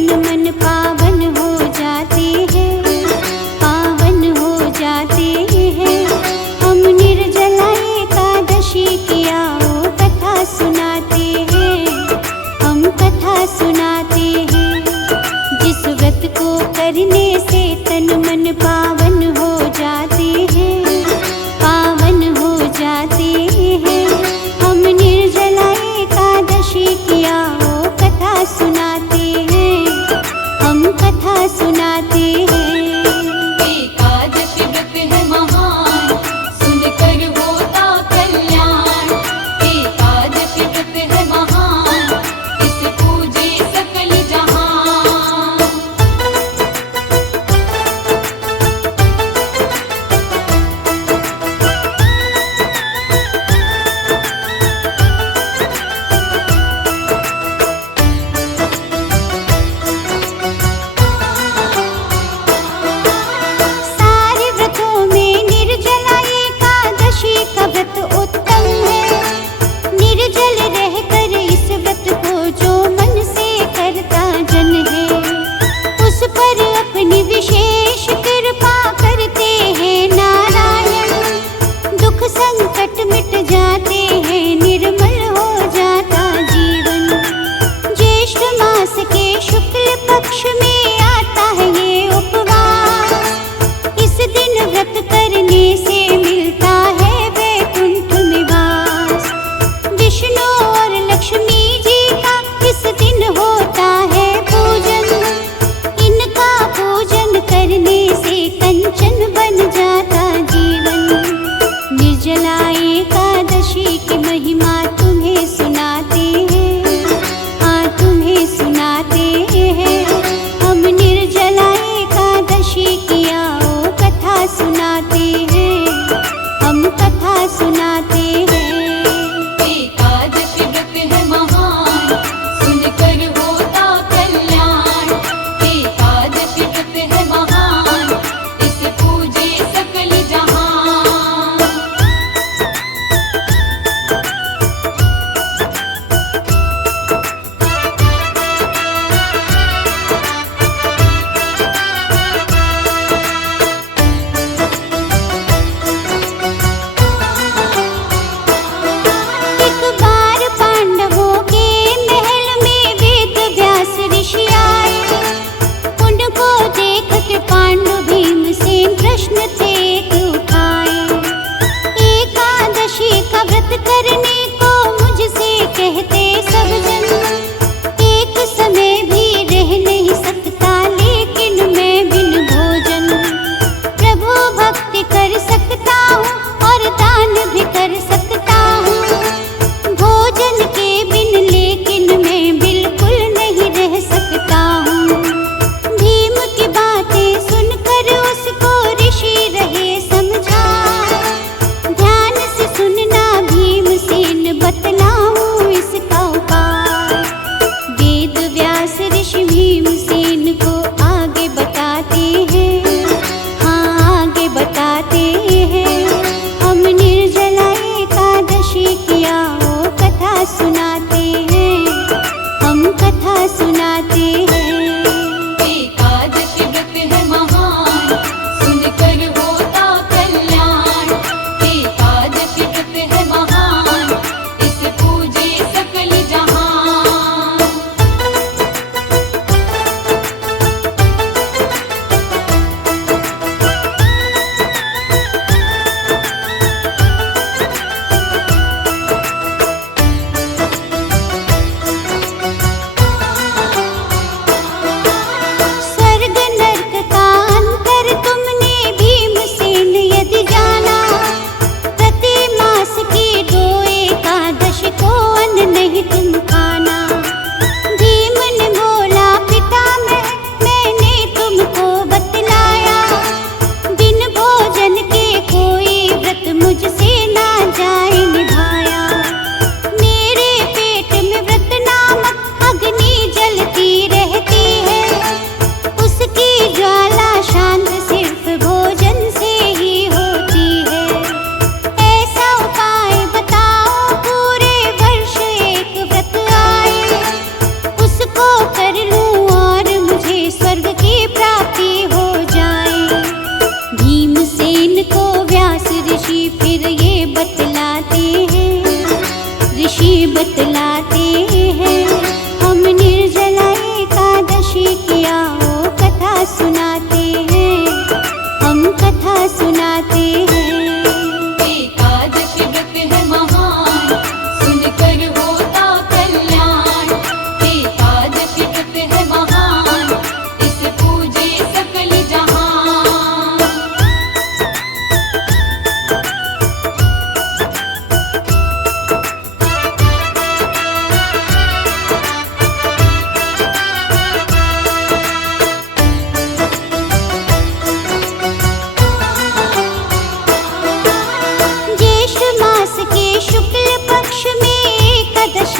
तन मन पावन हो जाते हैं, पावन हो जाते हैं। हम निर्जला एकादशी की आओ कथा सुनाते हैं, हम कथा सुनाते हैं। जिस व्रत को करने से तन मन पावन हो जाते हैं, पावन हो जाते हैं। हम निर्जला एकादशी की आओ कथा सुनाते हैं।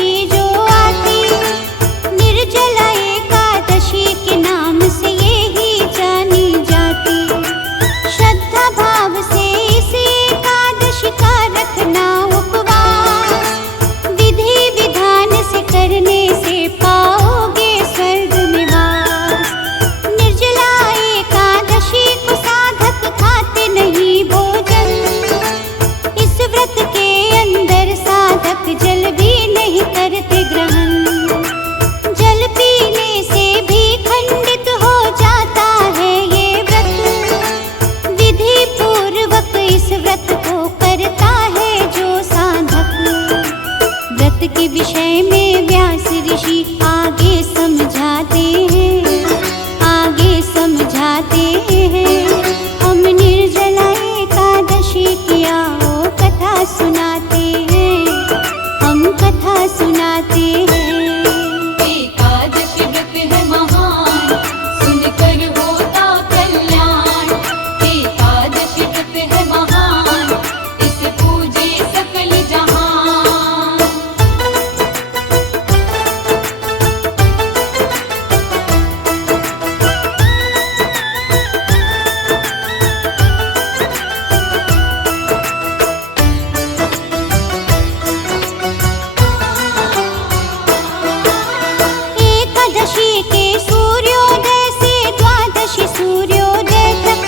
एकादशी जो आती, निर्जला एकादशी के नाम से ये ही जानी जाती। श्रद्धा भाव से इस एकादशी का रखना उपवास, विधि विधान से करने से पाओगे स्वर्ग में वास। निर्जला एकादशी को साधक खाते नहीं भोजन, इस व्रत के अंदर साधक जल भी नहीं करते ग्रहण। जल पीने से भी खंडित हो जाता है ये व्रत, विधि पूर्वक इस व्रत को करता है जो साधक। व्रत के विषय में व्यास ऋषि आगे समझाते हैं, आगे समझाते हैं। हम निर्जला एकादशी की आओ कथा सुनाते हैं, हम कथा सुनाते हैं। एकादशी व्रत है महान, सुनकर होता कल्याण। एकादशी व्रत है महान, इसे पूजे सकल जहान। एकादशी के सूर्योदय से द्वादशी सूर्योदय तक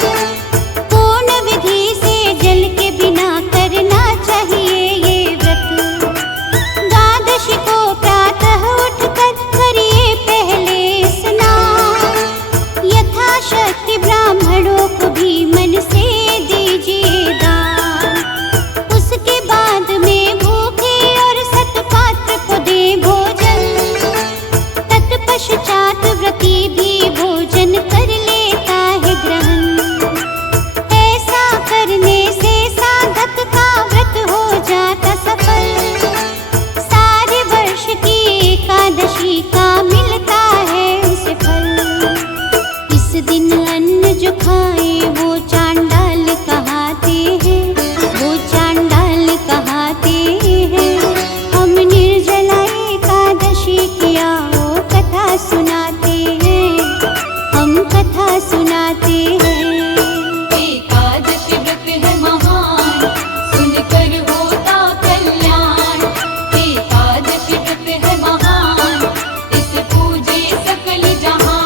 पूर्ण विधि से जल के बिना करना चाहिए ये व्रत। द्वादशी को प्रातः उठकर करिए पहले स्नान, यथाशक्ति ब्राह्मणों को भी मन से दीजिए दान। उसके बाद में भूखे और सतपात्र को दे भोजन, तत्पश्चात व्रती भी भोजन कर लेता है ग्रहण। ऐसा करने से साधक का व्रत हो जाता सफल, सारे वर्ष की एकादशी का मिलता है उसे फल। इस दिन अन्न जो खाए वो चांडाल कहाते हैं, वो चांडाल कहाते हैं। हम निर्जला एकादशी की आओ कथा सुनाते हैं, हम कथा सुनाते हैं। एकादशी व्रत है महान, सुनकर होता कल्याण। एकादशी व्रत है महान, इसे पूजे सकल जहान।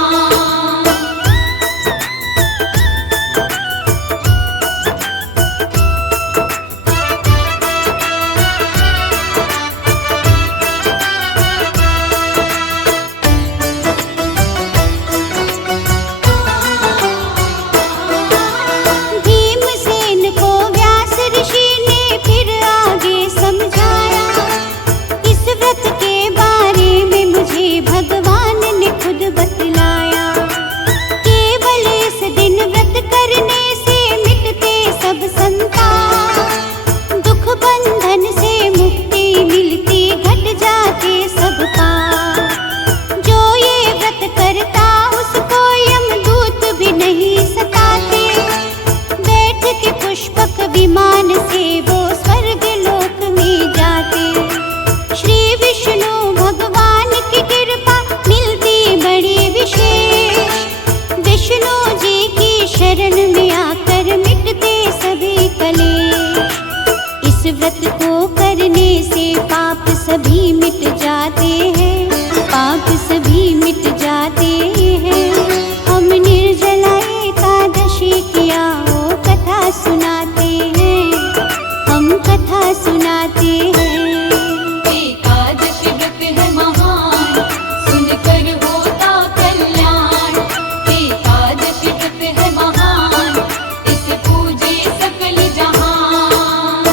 भीमसेन को व्यास ऋषि ने फिर आगे समझाया, इस व्रत के बारे में मुझे भगवान ने खुद बतलाया। केवल इस दिन व्रत करने से मिटते सब संताप, दुख बंधन से मुक्ति मिलती, घट जाते सब पाप। जो ये व्रत करता उसको यमदूत भी नहीं सताते, बैठ के पुष्पक विमान से वो स्वर्ग लोक में जाते। श्री विष्णु भगवान की कृपा मिलती बड़ी विशेष, विष्णु जी की शरण में आकर मिटते सभी कलेश। इस व्रत को करने से पाप सभी मिट जाते हैं, पाप सभी मिट जाते हैं। हम निर्जला एकादशी की आओ कथा सुनाते हैं, हम कथा सुनाते हैं। एकादशी व्रत है महान, सुनकर होता कल्याण। एकादशी व्रत है महान, इसे पूजे सकल जहान।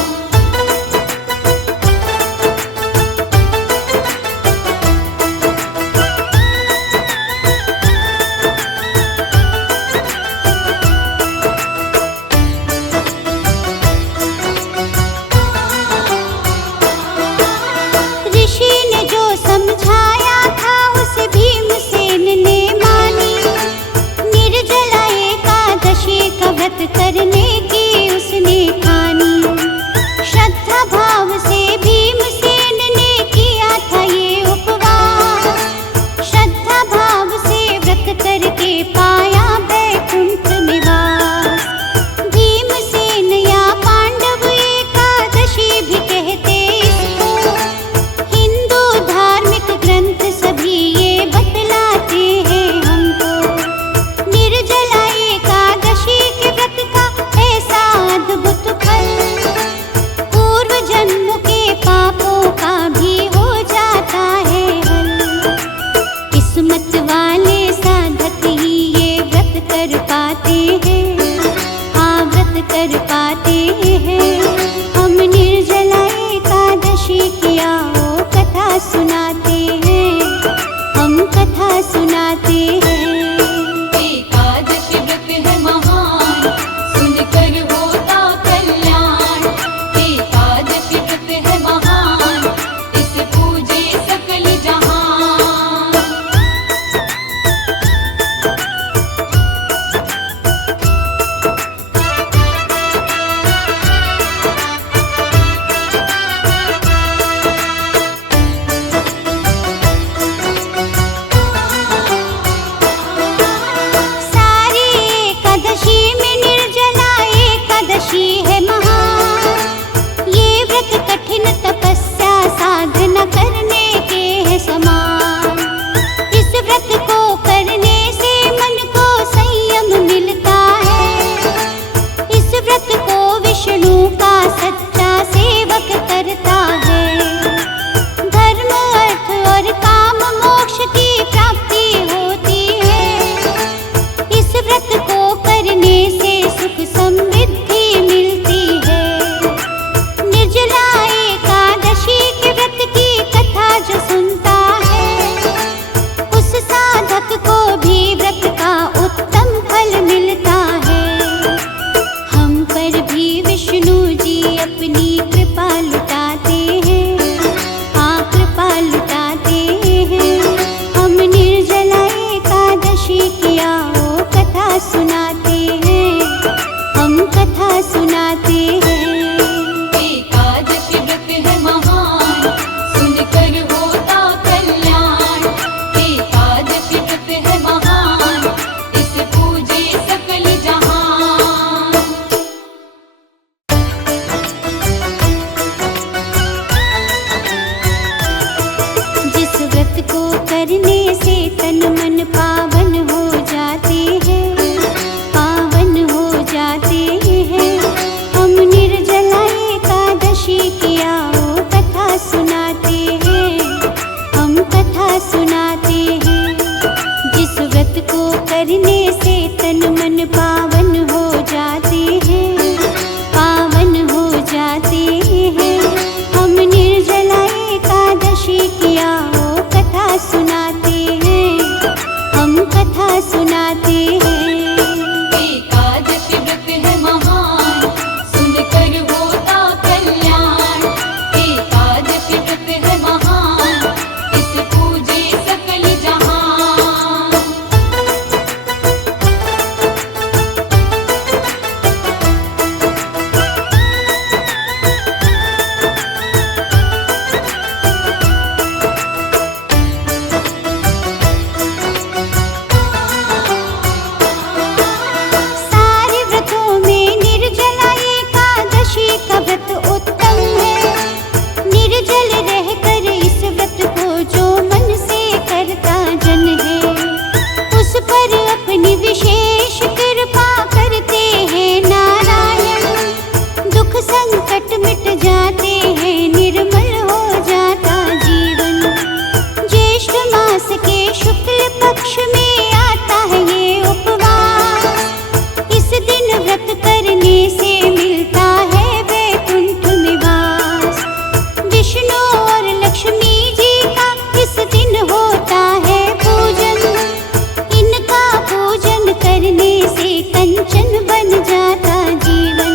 अपनी कृपा लुटाते हैं, हाँ कृपा लुटाते हैं। हम निर्जला एकादशी की आओ कथा सुनाते हैं, हम कथा सुनाते हैं। एकादशी व्रत है महान, सुनकर होता कल्याण। एकादशी व्रत है महान, इसे पूजे सकल जहान। जिस व्रत को करने से तन मन पावन हो जाते हैं, पावन हो जाते हैं। हम निर्जला एकादशी की आओ कथा सुनाते हैं, हम कथा सुनाते हैं। जिस व्रत को करने से तन मन पावन हो जाते हैं, पावन हो जाते हैं। हम निर्जला एकादशी की आओ कथा सुनाते हैं, हम कथा सुनाते हैं। एकादशी व्रत है महान, सुनकर होता कल्याण। एकादशी व्रत है महान, इसे पूजे सकल जहान। सारे व्रतों में निर्जला एकादशी का व्रत उत्तम है। निर्जल रहकर इस व्रत को जो मन से करता जन है, उस पर अपनी विशेष कृपा करते हैं नारायण। दुख संकट मिट जाते हैं, निर्मल हो जाता जीवन। ज्येष्ठ मास के शुक्ल पक्ष में आता है ये उपवास। इस दिन व्रत करने से मिलता है वैकुंठ निवास। विष्णु और लक्ष्मी जी का इस दिन होता है पूजन। इनका पूजन करने से कंचन बन जाता जीवन।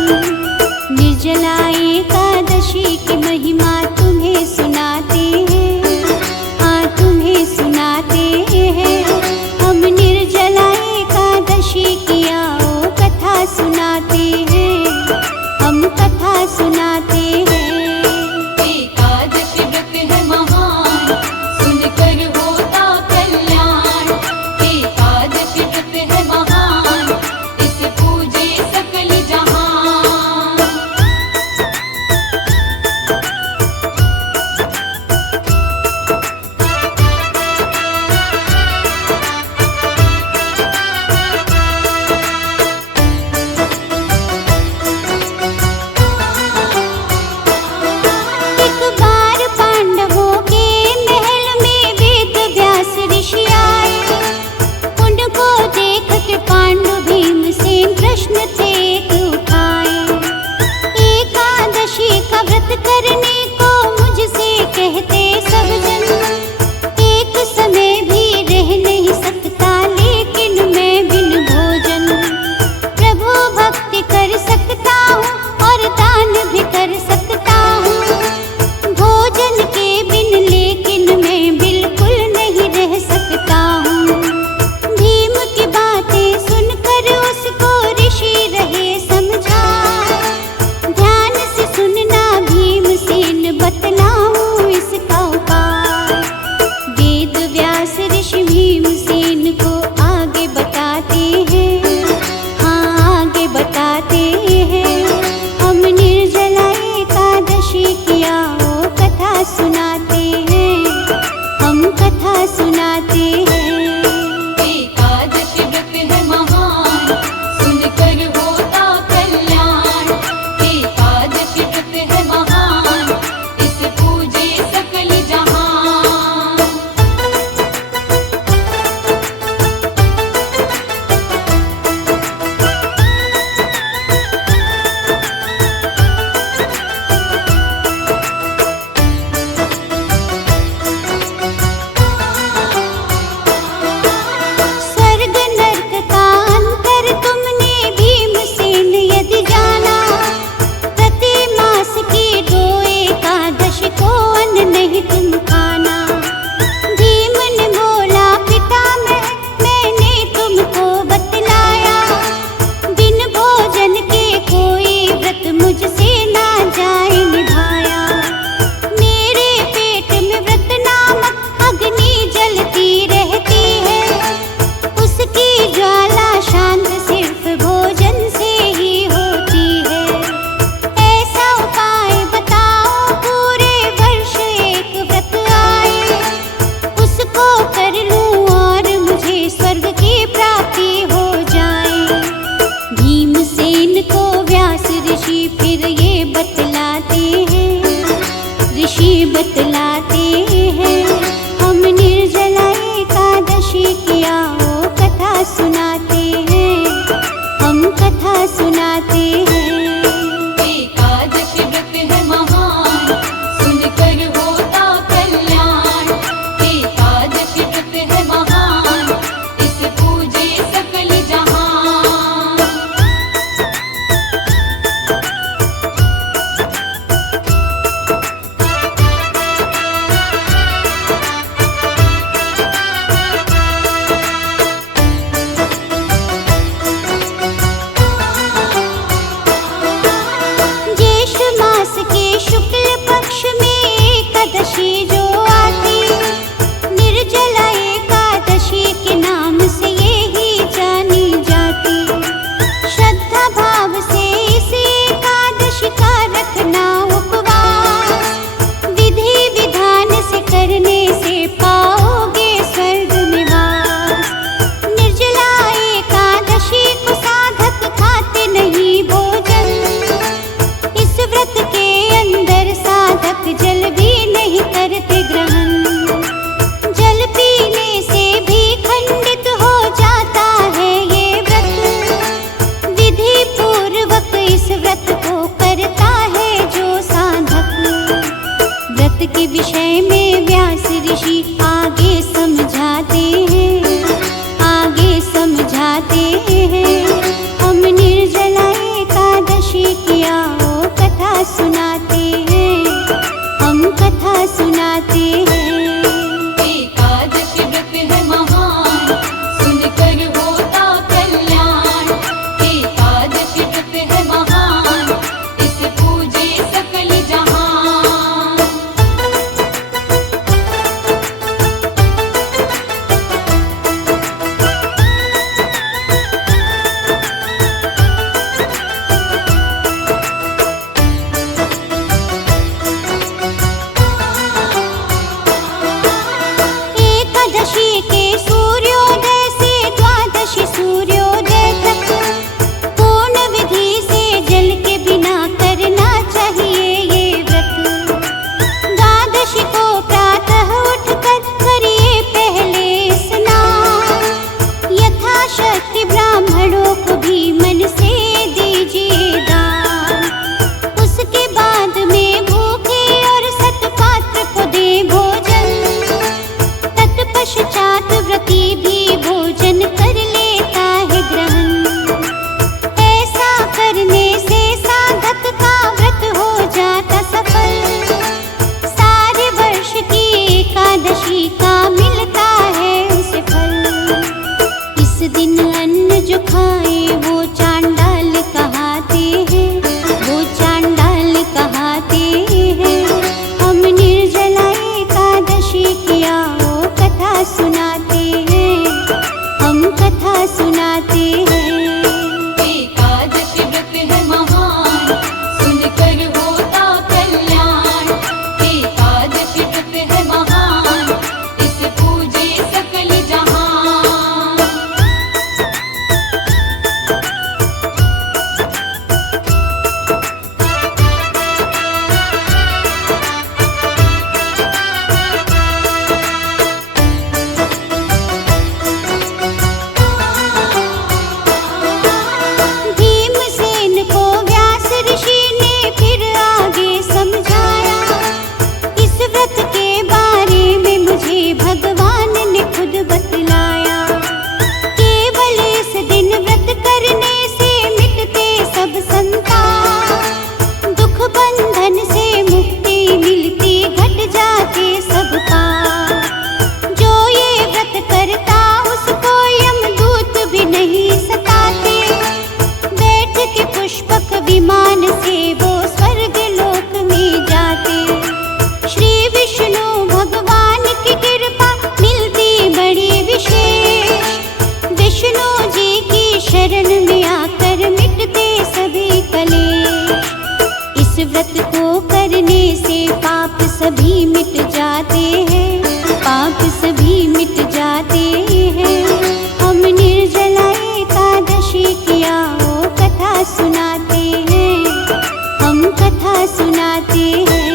निर्जला एकादशी की महिमा तुम्हें सुनाते हैं, हाँ तुम्हें सुनाते हैं। हम निर्जला एकादशी की आओ कथा सुनाते हैं, हम कथा सुनाते हैं। एकादशी व्रत है महान, सुनकर होता कल्याण। एकादशी व्रत है महान, इसे पूजे सकल जहान। एक बार पांडवों के महल में वेद व्यास ऋषि आए। उनको देखते पांडु भीमसेन प्रश्न थे एक उठाए। एकादशी का व्रत करने को मुझसे कहते सब जन। एक समय भी रह नहीं सकता लेकिन मैं बिन भोजन। प्रभु भक्ति कर सकता हूँ और दान भी कर सकता हूँ। भोजन के बिन लेकिन मैं बिल्कुल नहीं रह सकता हूँ। भीम की बातें सुनकर उसको ऋषि रहे समझा। ध्यान से सुनना भीमसेन बतलाते हैं, हम निर्जला एकादशी की आओ कथा सुनाते हैं, हम कथा सुनाते हैं। एकादशी व्रत है महान, सुनकर होता कल्याण। एकादशी व्रत है महान, इसे पूजे सकल जहान। ज्येष्ठ मास के शुक्ल पक्ष में एकादशी जो आती, निर्जला एकादशी के नाम से ये ही जानी जाती। श्रद्धा भाव से इस एकादशी का रखना उपवास, विधि विधान से करने से पाओगे स्वर्ग निवास। निर्जला एकादशी को साधक खाते नहीं भोजन, इस व्रत के अंदर साधक जल भी नहीं करते ग्रहण। जल पीने से भी खंडित हो जाता है ये व्रत, विधि पूर्वक इस व्रत को करता है जो साधक। व्रत के विषय में व्यास ऋषि आगे समझाते हैं, आगे समझाते हैं। हम निर्जला एकादशी की आओ कथा सुनाते हैं, हम कथा सुनाते हैं। एकादशी व्रत है महान, सुनकर होता कल्याण। एकादशी व्रत है महान, इसे पूजे सकल जहान। एकादशी के सूर्योदय से द्वादशी सूर्योदय तक पूर्ण विधि से जल के बिना करना चाहिए ये व्रत। द्वादशी को प्रातः उठकर करिए पहले स्नान, यथाशक्ति ब्राह्मणों को भी मन से दीजिए दान। उसके बाद में भूखे और सतपात्र को दे भोजन, तत्पश्चात व्रती भी भोजन कर लेता है ग्रहण। ऐसा करने से साधक का व्रत हो जाता सफल, सारे वर्ष की एकादशी का मिलता है उसे फल। इस दिन अन्न जो खाए वो चांडाल कहाते हैं, वो चांडाल कहाते हैं। हम निर्जला एकादशी की आओ कथा सुनाते हैं, हम कथा सुनाते हैं। एकादशी व्रत है महान, सुनकर होता कल्याण। एकादशी व्रत है महान, इसे पूजे सकल जहान। भीमसेन को व्यास ऋषि ने फिर आगे समझाया, इस व्रत के बारे में मुझे भगवान ने खुद बतलाया। केवल इस दिन व्रत करने से मिटते सब संताप, दुख बंधन से मुक्ति मिलती, घट जाते सब पाप। जो ये व्रत करता उसको यमदूत भी नहीं सताते, बैठ के पुष्पक विमान से वो स्वर्ग लोक में जाते। श्री विष्णु भगवान की कृपा मिलती बड़ी विशेष, विष्णु जी की शरण में आकर मिटते सभी कलेश। इस व्रत को करने से पाप सभी मिट जाते हैं, पाप सभी मिट जाते हैं। हम निर्जला एकादशी की आओ कथा सुनाते हैं, हम कथा सुनाते हैं।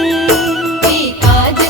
एकादशी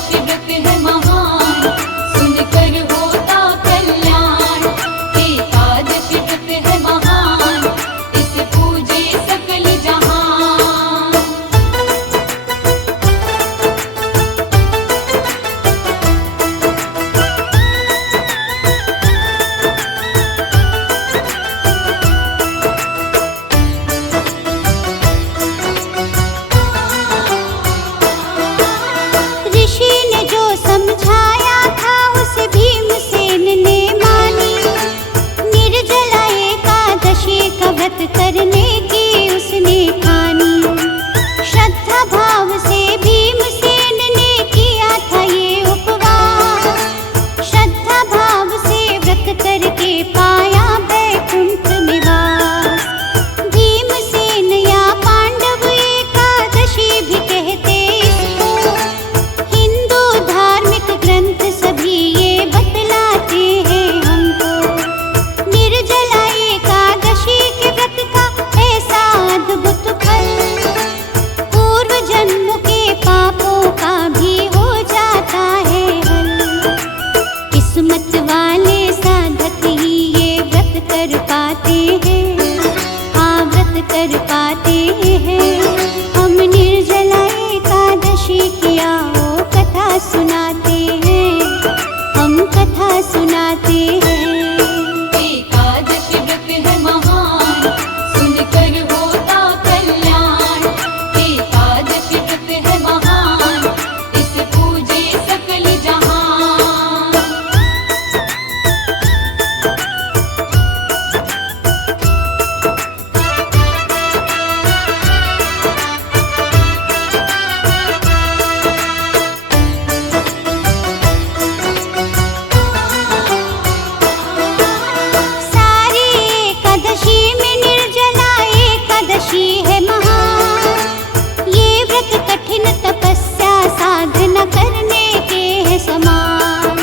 कठिन तपस्या साधना करने के है समान।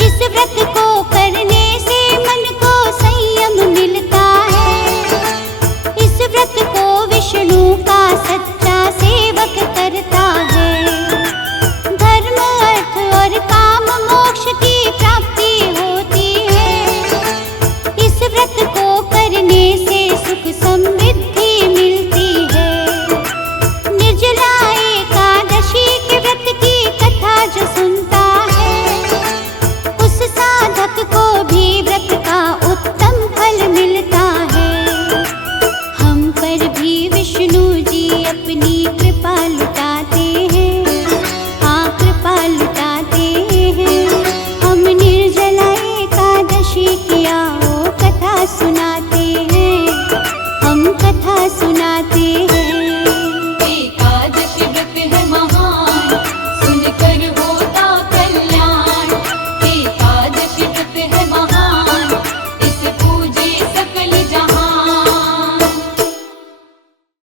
इस व्रत को करने से मन को संयम मिलता है। इस व्रत को विष्णु का सच्चा सेवक करता है। धर्म अर्थ और काम मोक्ष की प्राप्ति होती है। इस व्रत को करने से सुख समृद्धि मिलती है। निर्जला एकादशी के व्रत की कथा जो सुनता है, उस साधक को भी व्रत का उत्तम फल मिलता है। हम पर भी विष्णु जी अपनी कृपा लुटाते हैं। हाँ, कृपा लुटाते हैं। हम निर्जला एकादशी की